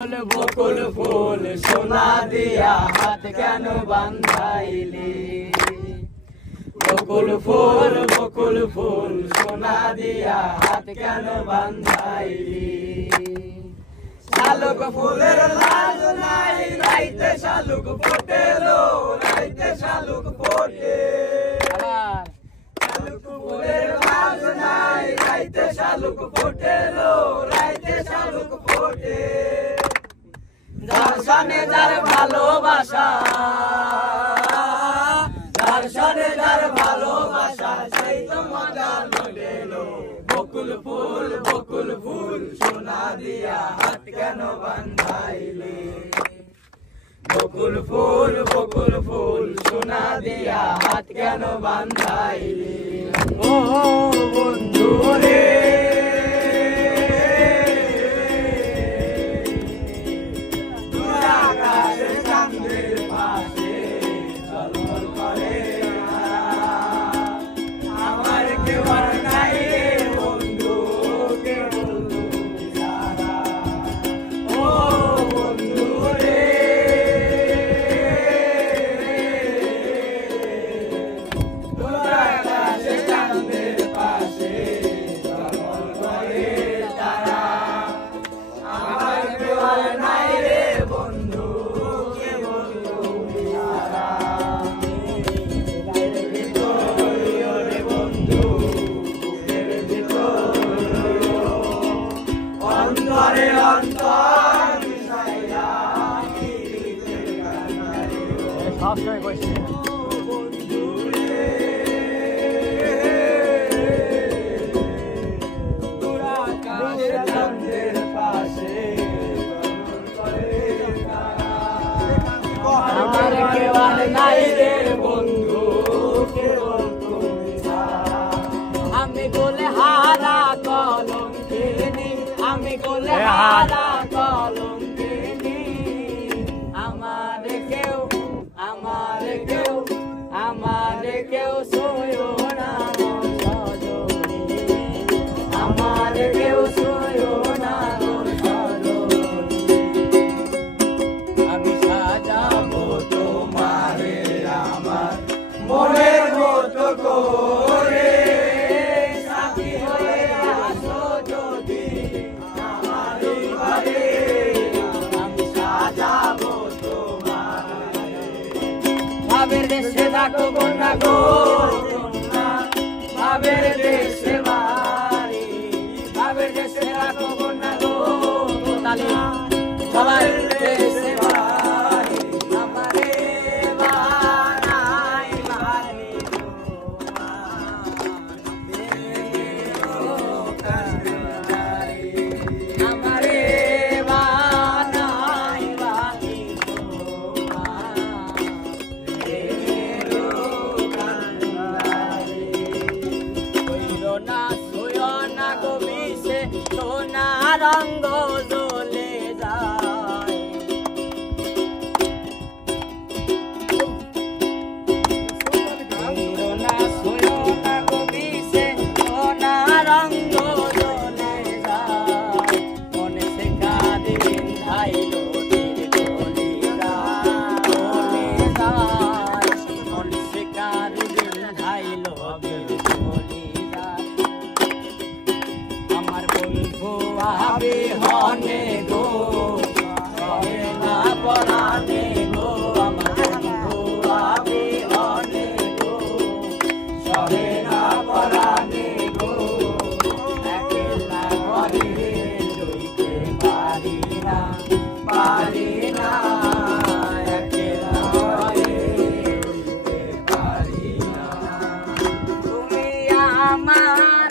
বকুল ফুল সোনা দিয়া হাত কেন বান্ধাইলি? বকুল ফুল সোনা দিয়া হাত কেন বান্ধাইলি? শালুক ফুলের লাজ নাই, রাইতে শালুক ফোটেলো, রাইতে শালুক ফোটে। শালুক ফুলের লাজ নাই, রাইতে শালুক ফোটেলো, রাইতে শালুক ফোটে। যার সনে যার ভালোবাসা, যার সনে যার ভালোবাসা, সেই তো মজা লুটেলো। বকুল ফুল সোনা দিয়া হাত কেন বান্ধাইলি? বকুল ফুল সোনা দিয়া হাত কেন বান্ধাইলি? ও বন্ধু রে, সবসময় বসে আমার কেউ নাই রে বন্ধু, কেবল তুমি ছাড়া। আমি বলে হারা কলঙ্কিনী, আমি বলে হারা কলঙ্কিনী। আমার কেউ সইও না সজনী, আমার কেউ সইও না সজনী। আমি সাজাবো তোমারে আমার মনের মতো করে, সাথী হয়ে আসো যদি আমার ঘরে। আমি সাজাবো তোমারে ভাবের দেশে ডাকো কন্যা গো, ভাবের দেশে বাড়ি, ভাবের দেশে ডাকো কন্যা গো, সবাই দেশে বাড়ি। আমারে বানাই বাড়ি আমারে বানাই বাড়ি সোনা রঙ্গ জ্বলে যায়। সোনা গবিছে সোনা রঙ্গ জ্বলে যায়। মনে সে কাঁদে বিন্ধাইলো তীর গলি যায়, মনে সে কাঁদে বিন্ধাইলো তীর গলি যায়। আমার বন্ধু আবে হনে গো, সহে না পরানে গো। আমার বন্ধু আবে হনে গো, সহে না পরানে গো। একলা ঘরে লইতে পারি না, একলা ঘরে লইতে পারি না। তুমি আমার